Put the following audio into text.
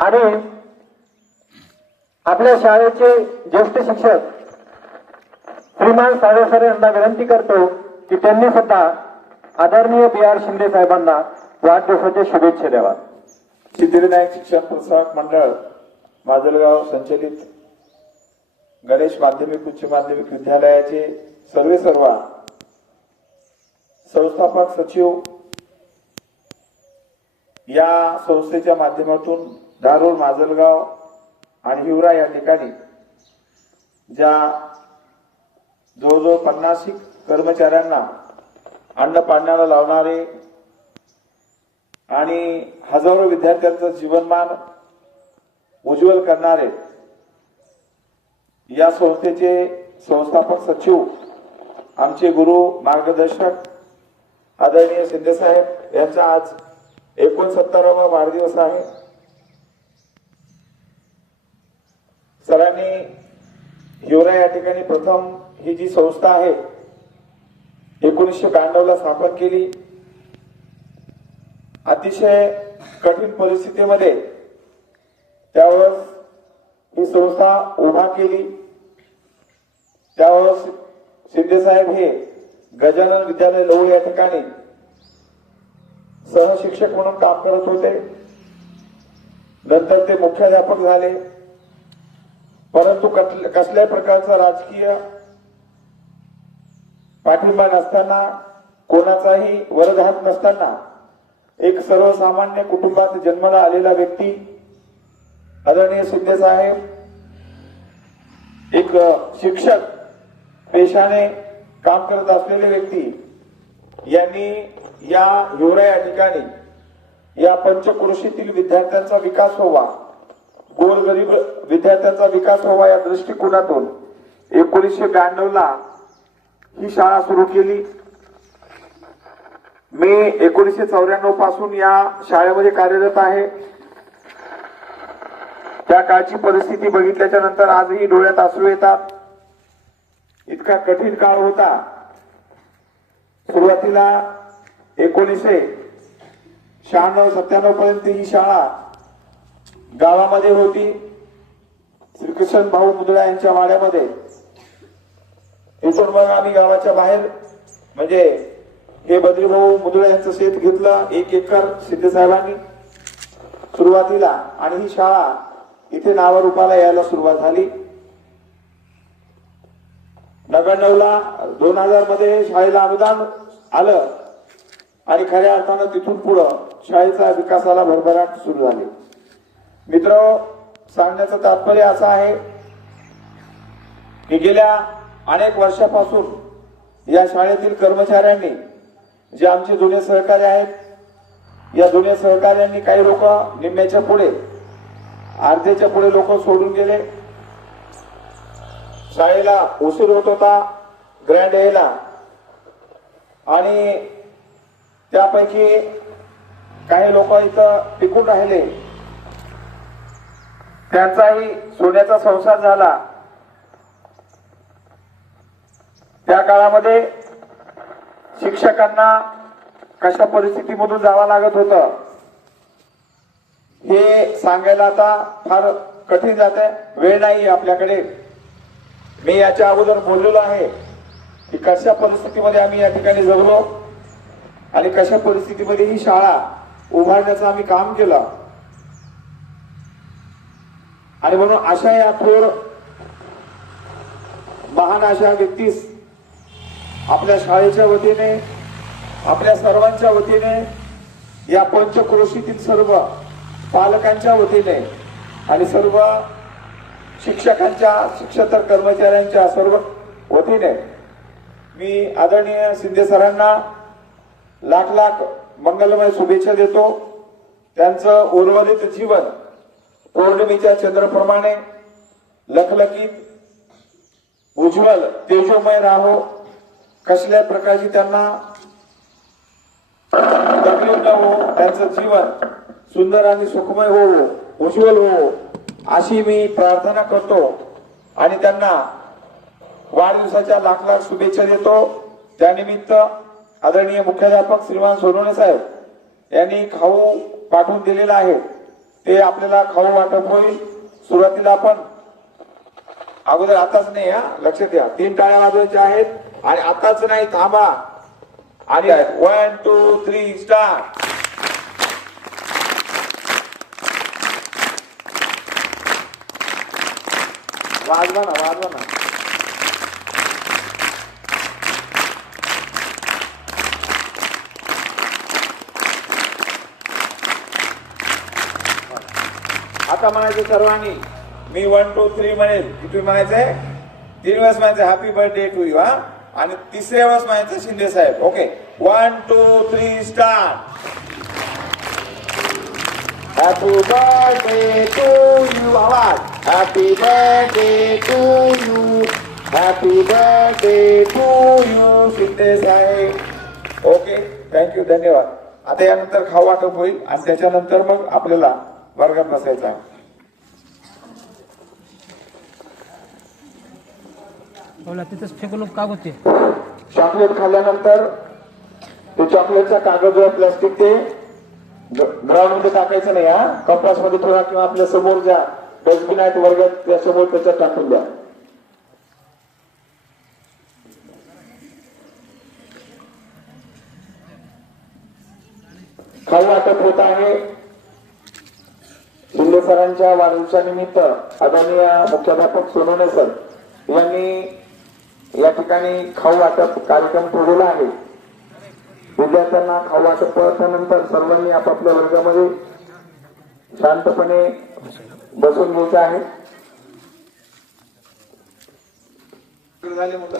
आणि आपल्या शाळेचे ज्येष्ठ शिक्षक श्रीमान साळे सर यांना विनंती करतो की त्यांनी सुद्धा आदरणीय B.R. शिंदे साहेबांना वाढदिवसाच्या शुभेच्छा द्यावा. सिद्धिविनायक शिक्षण प्रोत्साहक मंडळ माजलगाव संचलित गणेश माध्यमिक उच्च माध्यमिक विद्यालयाचे सर्व संस्थापक सचिव या संस्थेच्या माध्यमातून धारूर, माजलगाव आणि हिवरा या ठिकाणी ज्या जवळजवळ 50 कर्मचाऱ्यांना अन्न पाण्याला लावणारे आणि हजारो विद्यार्थ्यांचं जीवनमान उज्ज्वल करणारे या संस्थेचे संस्थापक सचिव आमचे गुरु मार्गदर्शक आदरणीय शिंदे साहेब यांचा आज 69वा वाढदिवस आहे. सरांनी हिवरा या ठिकाणी प्रथम ही जी संस्था आहे 1992 ला स्थापन केली. अतिशय कठीण परिस्थितीमध्ये त्यावेळेस ही संस्था उभा केली. त्यावेळेस शिंदे साहेब हे गजानन विद्यालय लवळ या ठिकाणी सहशिक्षक म्हणून काम करत होते. नंतर ते मुख्याध्यापक झाले. परंतु कसल्याही प्रकारचा राजकीय पाठिंबा नसताना, कोणाचाही वरदहस्त नसताना एक सर्वसामान्य कुटुंबात जन्माला आलेला व्यक्ती आदरणीय शिंदे साहेब एक शिक्षक पेशाने काम करत असलेले व्यक्ती यांनी या हिवरा या ठिकाणी या पंचक्रोशीतील विद्यार्थ्यांचा विकास व्हावा, गोरगरीब विद्यार्थ्यांचा विकास व्हावा या दृष्टिकोनातून 1992 ला ही शाळा सुरू केली. मी 1994 पासून या शाळेमध्ये कार्यरत आहे. त्या काळची परिस्थिती बघितल्याच्या नंतर आजही डोळ्यात अश्रू येतात. इतका कठीण काळ होता. सुरुवातीला 1996-97 पर्यंत ही शाळा गावामध्ये होती. श्रीकृष्ण भाऊ मुदळा यांच्या वाड्यामध्ये. इथून मग आम्ही गावाच्या बाहेर म्हणजे हे बद्रीभाऊ मुदळा यांचं शेत घेतलं 1 एकर शिंदे साहेबांनी सुरुवातीला आणि ही शाळा इथे नावारूपाला यायला सुरुवात झाली. 99 ला 2000 मध्ये शाळेला अनुदान आलं आणि खऱ्या अर्थानं तिथून पुढं शाळेचा विकासाला भरभराट सुरू झाली. मित्र, सांगण्याचं तात्पर्य असं आहे की गेल्या अनेक वर्षापासून या शाळेतील कर्मचाऱ्यांनी जे आमचे जुने सहकारी आहेत, या जुन्या सहकाऱ्यांनी काही लोक निम्म्याच्या पुढे, अर्ध्याच्या पुढे लोक सोडून गेले. शाळेला उशीर होत होता ग्रँड यायला आणि त्यापैकी काही लोक इथं टिकून राहिले. त्यांचाही सोन्याचा संसार झाला. त्या काळामध्ये शिक्षकांना कशा परिस्थितीमधून जावं लागत होतं हे सांगायला आता फार कठीण जाते. वेळ नाही आपल्याकडे. मी याच्या अगोदर बोललेलो आहे की कशा परिस्थितीमध्ये आम्ही या ठिकाणी जगलो आणि कशा परिस्थितीमध्ये ही शाळा उभारण्याचं आम्ही काम केलं. आणि म्हणून अशा या थोर महान अशा व्यक्तीस आपल्या शाळेच्या वतीने, आपल्या सर्वांच्या वतीने, या पंचक्रोशीतील सर्व पालकांच्या वतीने आणि सर्व शिक्षकांच्या, शिक्षक कर्मचाऱ्यांच्या सर्व वतीने मी आदरणीय शिंदे सरांना लाख लाख मंगलमय शुभेच्छा देतो. त्यांचं उर्वरित जीवन पौर्णिमेच्या चंद्राप्रमाणे लखलखीत, उज्ज्वल, तेजोमय राहो. कसल्या प्रकारची त्यांना तकलीफ न हो. त्यांचं जीवन सुंदर आणि सुखमय हो, उज्ज्वल हो अशी मी प्रार्थना करतो आणि त्यांना वाढदिवसाच्या लाख लाख शुभेच्छा देतो. त्यानिमित्त आदरणीय मुख्याध्यापक श्रीमान सोनवणे साहेब यांनी खाऊ पाठवून दिलेला आहे. ते आपल्याला खाऊ वाटप होईल. सुरुवातीला आपण अगोदर आताच नाही, हा लक्षात घ्या, 3 टाळ्या वाजवायच्या आहेत आणि आताच नाही, थांबा. आणि 1 2 3 स्टार्ट. वाजवा ना, वाजवा ना. आता म्हणायचं सर्वांनी, मी 1 2 3 म्हणेल, किती म्हणायचंय, 3 वेळेस म्हणायचं हॅपी बर्थडे टू यू, हा. आणि तिसऱ्या वेळेस म्हणायचं शिंदे साहेब. Okay, 1 2 3 start. Happy birthday to you. आवाज. Happy birthday to you. Happy birthday to you Shinde साहेब. ओके, थँक्यू, धन्यवाद. आता यानंतर खाऊ वाटप होईल आणि त्याच्यानंतर मग आपल्याला वर्गात बसायचं आहे. तिथंच फेकून का होते. चॉकलेट खाल्ल्यानंतर ते चॉकलेटचा कागद प्लास्टिक ते ग्राउंड मध्ये टाकायचं नाही, हा. कंपास मध्ये ठेवा किंवा आपल्या समोर ज्या डस्टबिन आहेत वर्गात त्या समोर त्याच्यात टाकून द्या. खाऊ वाटप होत आहे. शिंदे सरांच्या वाढदिवसानिमित्त आदरणीय मुख्याध्यापक सोनवणे सर यांनी या ठिकाणी खाऊ वाटप कार्यक्रम ठेवलेला आहे. विद्यार्थ्यांना खाऊ वाटप केल्यानंतर सर्वांनी आपापल्या वर्गामध्ये शांतपणे बसून घ्यायचं आहे. झाले मुलं.